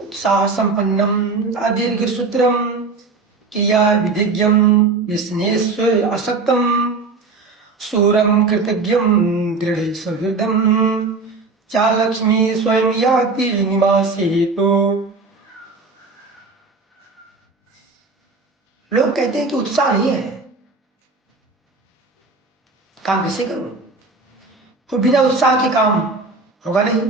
उत्साह संपन्नम अदीर्घ सूत्रम किया विधिज्ञम विस्नेस्व असक्तम सूरम कृतज्ञम दृढ़ सुहृदम चा लक्ष्मी स्वयं याति निवासी तो। लोग कहते हैं कि उत्साह नहीं है, काम कैसे करूं? तो बिना उत्साह के काम होगा नहीं।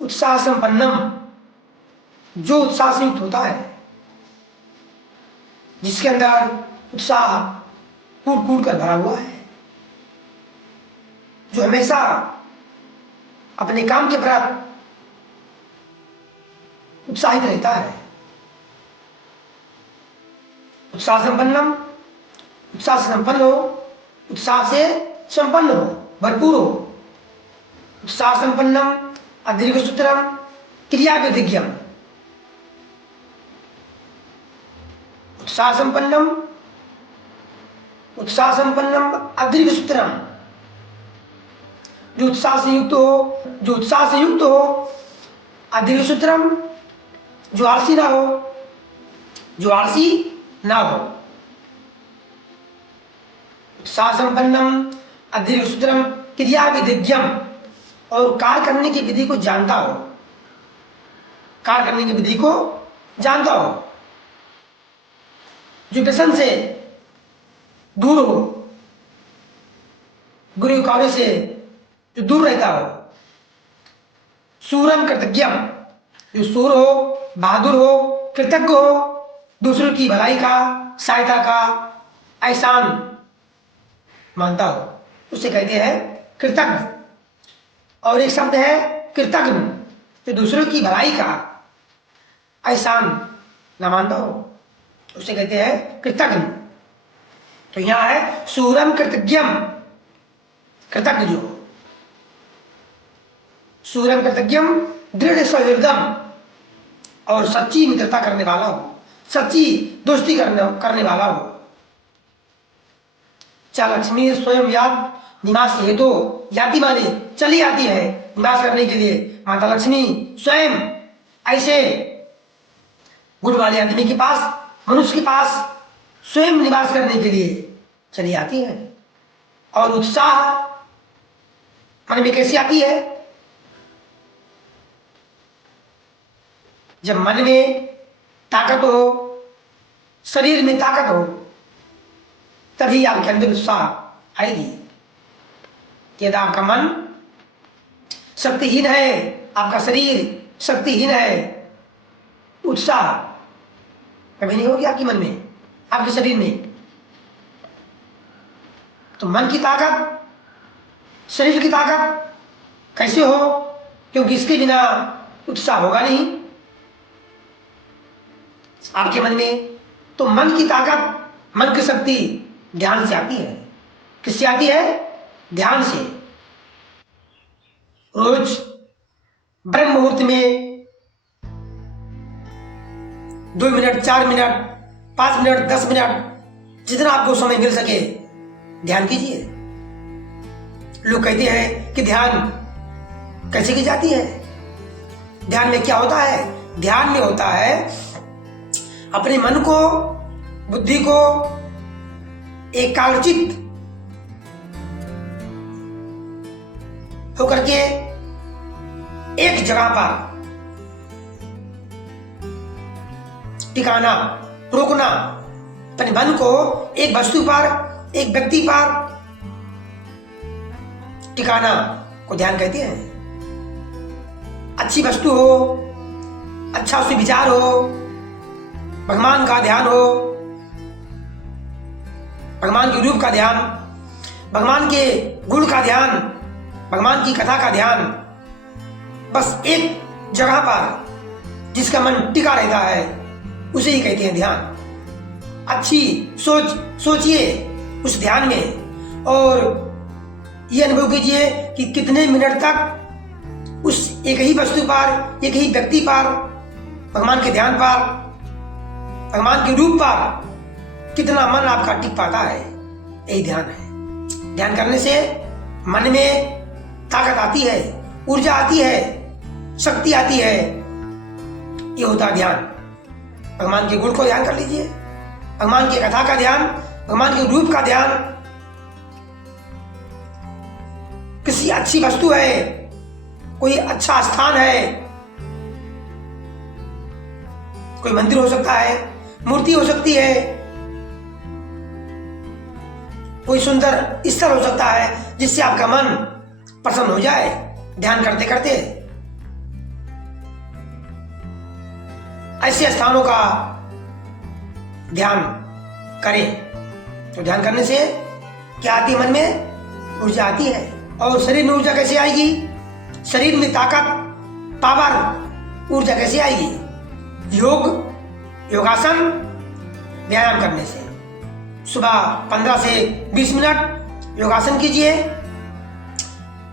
उत्साह संपन्नम, जो उत्साह से युक्त होता है, जिसके अंदर उत्साह कूट कूट कर भरा हुआ है, जो हमेशा अपने काम के प्रति उत्साहित रहता है। उत्साह संपन्नम, उत्साह से संपन्न हो, उत्साह से संपन्न हो, भरपूर हो। उत्साह संपन्नम अदीर्घ सूत्रम क्रिया विधिज्ञम। उत्साह संपन्नम, उत्साह संपन्नम अदीर्घ सूत्रम, जो उत्साह से युक्त हो, जो उत्साह से युक्त हो। अदीर्घ सूत्रम, जो आलसी ना हो, जो आलसी ना हो। उत्साह संपन्नम अदीर्घ सूत्रम क्रिया विधिज्ञम, और कार्य करने की विधि को जानता हो, कार्य करने की विधि को जानता हो, जो व्यसन से दूर हो, बुरे कार्य से जो दूर रहता हो। सूरम कृतज्ञम, जो सूर हो, बहादुर हो, कृतज्ञ हो, दूसरों की भलाई का, सहायता का एहसान मानता हो, उसे कहते हैं कृतज्ञ। और एक शब्द है कृतज्ञ, जो दूसरों की भलाई का एहसान न मानता हो, उसे कहते हैं कृतज्ञ। तो यहां है सूरम कृतज्ञम, कृतज्ञ जो, सूरम कृतज्ञम दृढ़ सहृदम, और सच्ची मित्रता करने वाला हो, सच्ची दोस्ती करने वाला हो। चा लक्ष्मी स्वयं याद निवास हेतु, याति माने चली आती है निवास करने के लिए। माता लक्ष्मी स्वयं ऐसे गुण वाले आदमी के पास, मनुष्य के पास स्वयं निवास करने के लिए चली आती है। और उत्साह मन में कैसी आती है? जब मन में ताकत हो, शरीर में ताकत हो, तभी आपके अंदर उत्साह आएगी। यदि आपका मन शक्तिहीन है, आपका शरीर शक्तिहीन है, उत्साह कभी नहीं होगी आपके मन में, आपके शरीर में। तो मन की ताकत, शरीर की ताकत कैसे हो? क्योंकि इसके बिना उत्साह होगा नहीं आपके मन में। तो मन की ताकत, मन की शक्ति ध्यान से आती है। किससे आती है? ध्यान से। रोज ब्रह्म मुहूर्त में 2 मिनट, 4 मिनट, 5 मिनट, 10 मिनट, जितना आपको समय मिल सके ध्यान कीजिए। लोग कहते हैं कि ध्यान कैसे की जाती है? ध्यान में क्या होता है? ध्यान में होता है अपने मन को, बुद्धि को एकाग्रचित होकर के एक जगह पर टिकाना, रोकना। अपने मन को एक वस्तु पर, एक व्यक्ति पर टिकाना को ध्यान कहते हैं। अच्छी वस्तु हो, अच्छा उसमें विचार हो, भगवान का ध्यान हो, भगवान के रूप का ध्यान, भगवान के गुण का ध्यान, भगवान की कथा का ध्यान, बस एक जगह पर जिसका मन टिका रहता है उसे ही कहते हैं ध्यान। अच्छी सोच सोचिए उस ध्यान में, और ये अनुभव कीजिए कि कितने मिनट तक उस एक ही वस्तु पर, एक ही व्यक्ति पर, भगवान के ध्यान पर, भगवान के रूप पर कितना मन आपका टिक पाता है। यही ध्यान है। ध्यान करने से मन में ताकत आती है, ऊर्जा आती है, शक्ति आती है, ये होता है ध्यान। भगवान के गुण को ध्यान कर लीजिए, भगवान की कथा का ध्यान, भगवान के रूप का ध्यान। किसी अच्छी वस्तु है, कोई अच्छा स्थान है, कोई मंदिर हो सकता है, मूर्ति हो सकती है, कोई सुंदर स्थल हो सकता है जिससे आपका मन प्रसन्न हो जाए ध्यान करते करते। ऐसे स्थानों का ध्यान करें तो ध्यान करने से क्या आती है, मन में ऊर्जा आती है। और शरीर में ऊर्जा कैसे आएगी? शरीर में ताकत, पावर, ऊर्जा कैसे आएगी? योगासन, व्यायाम करने से। सुबह 15 से 20 मिनट योगासन कीजिए।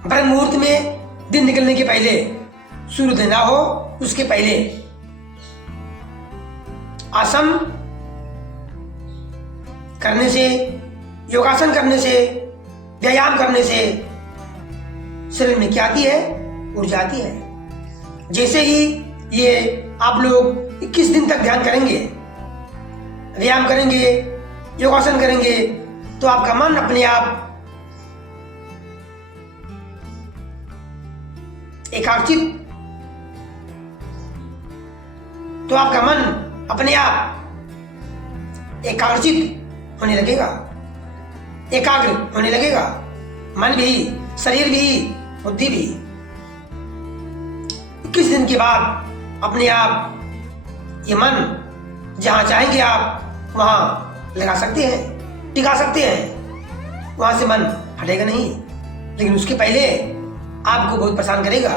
ब्रह्म मुहूर्त में दिन निकलने के पहले, सूर्योदय ना हो उसके पहले आसन करने से, योगासन करने से, व्यायाम करने से शरीर में क्या आती है? ऊर्जा आती है। जैसे ही ये आप लोग 21 दिन तक ध्यान करेंगे, व्यायाम करेंगे, योगासन करेंगे तो आपका मन अपने आप एकाग्रचित, तो आपका मन अपने आप एकाग्रचित होने लगेगा, एकाग्र होने लगेगा। मन भी, शरीर भी, बुद्धि भी। 21 दिन के बाद अपने आप ये मन जहां चाहेंगे आप वहां लगा सकते हैं, टिका सकते हैं। वहां से मन हटेगा नहीं, लेकिन उसके पहले आपको बहुत परेशान करेगा।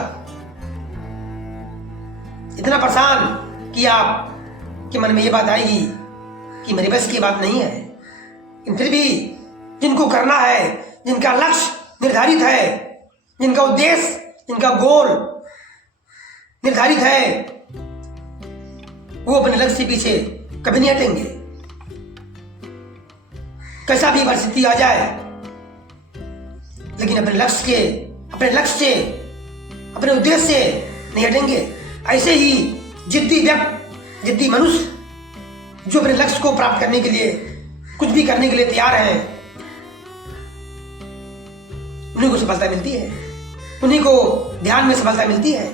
इतना परेशान कि आप के मन में ये बात आएगी कि मेरे बस की बात नहीं है। लेकिन फिर भी जिनको करना है, जिनका लक्ष्य निर्धारित है, जिनका उद्देश्य, जिनका गोल निर्धारित है, वो अपने लक्ष्य के पीछे कभी नहीं हटेंगे। कैसा भी परिस्थिति आ जाए, लेकिन अपने लक्ष्य से, अपने उद्देश्य से नहीं हटेंगे। ऐसे ही जिद्दी व्यक्ति, जिद्दी मनुष्य जो अपने लक्ष्य को प्राप्त करने के लिए कुछ भी करने के लिए तैयार हैं, उन्हीं को सफलता मिलती है, उन्हीं को ध्यान में सफलता मिलती है।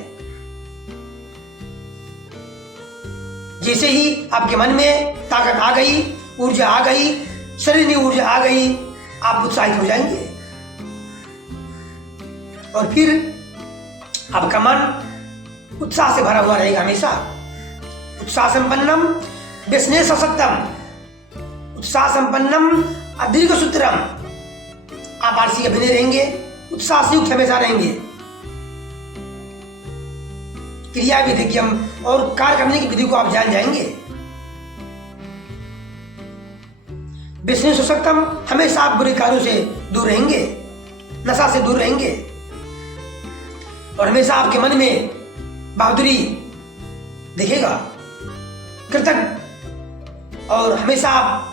जैसे ही आपके मन में ताकत आ गई, ऊर्जा आ गई, शरीर में ऊर्जा आ गई, आप उत्साहित हो जाएंगे और फिर आपका मन उत्साह से भरा हुआ रहेगा हमेशा। उत्साह संपन्नम व्यसने सशक्तम, उत्साह संपन्नम अदीर्घ सूत्रम। आप आलसी कभी नहीं रहेंगे, उत्साह से युक्त हमेशा रहेंगे। क्रिया विधि और कार्य करने की विधि को आप जान जाएंगे। व्यसने सशक्तम, हमेशा आप बुरे कार्यों से दूर रहेंगे, नशा से दूर रहेंगे और हमेशा आपके मन में बहादुरी दिखेगा, कृतज्ञ, और हमेशा आप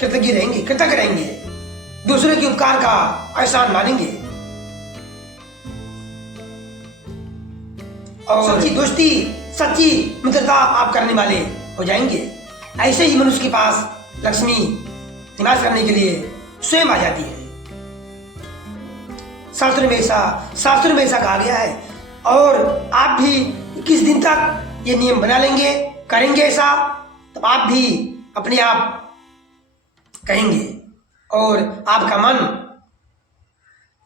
कृतज्ञ रहेंगे, कृतज्ञ रहेंगे, दूसरे के उपकार का एहसान मानेंगे और सच्ची दोस्ती, सच्ची मित्रता आप करने वाले हो जाएंगे। ऐसे ही मनुष्य के पास लक्ष्मी निवास करने के लिए स्वयं आ जाती है। शास्त्र में ऐसा कहा गया है और आप भी 21 दिन तक ये नियम बना लेंगे, करेंगे ऐसा, तब आप भी अपने आप कहेंगे और आपका मन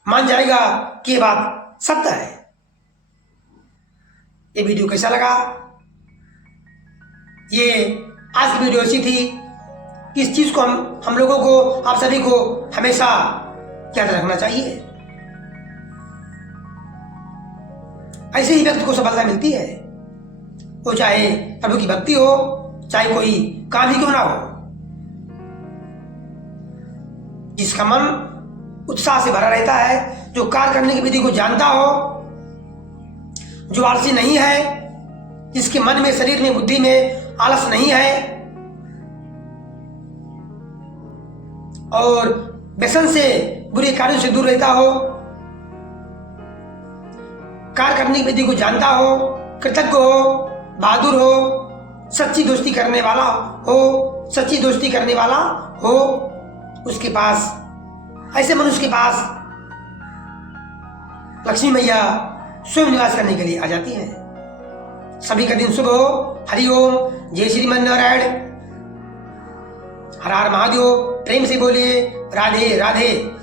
मान जाएगा कि ये बात सत्य है। ये वीडियो कैसा लगा? ये आज की वीडियो ऐसी थी कि इस चीज को हम लोगों को, आप सभी को हमेशा याद रखना चाहिए। ऐसे ही व्यक्ति को सफलता मिलती है, वो चाहे प्रभु की भक्ति हो, चाहे कोई काम ही क्यों ना हो। जिसका मन उत्साह से भरा रहता है, जो कार्य करने की विधि को जानता हो, जो आलसी नहीं है, जिसके मन में, शरीर में, बुद्धि में आलस नहीं है और व्यसन से, बुरे कार्यों से दूर रहता हो, कार्य करने की विधि को जानता हो, कृतज्ञ हो, बहादुर हो, सच्ची दोस्ती करने वाला हो, सच्ची दोस्ती करने वाला हो, उसके पास, ऐसे मनुष्य के पास लक्ष्मी मैया स्वयं निवास करने के लिए आ जाती है। सभी का दिन शुभ हो। हरिओम। जय श्रीमन नारायण। हर हर महादेव। प्रेम से बोलिए राधे राधे।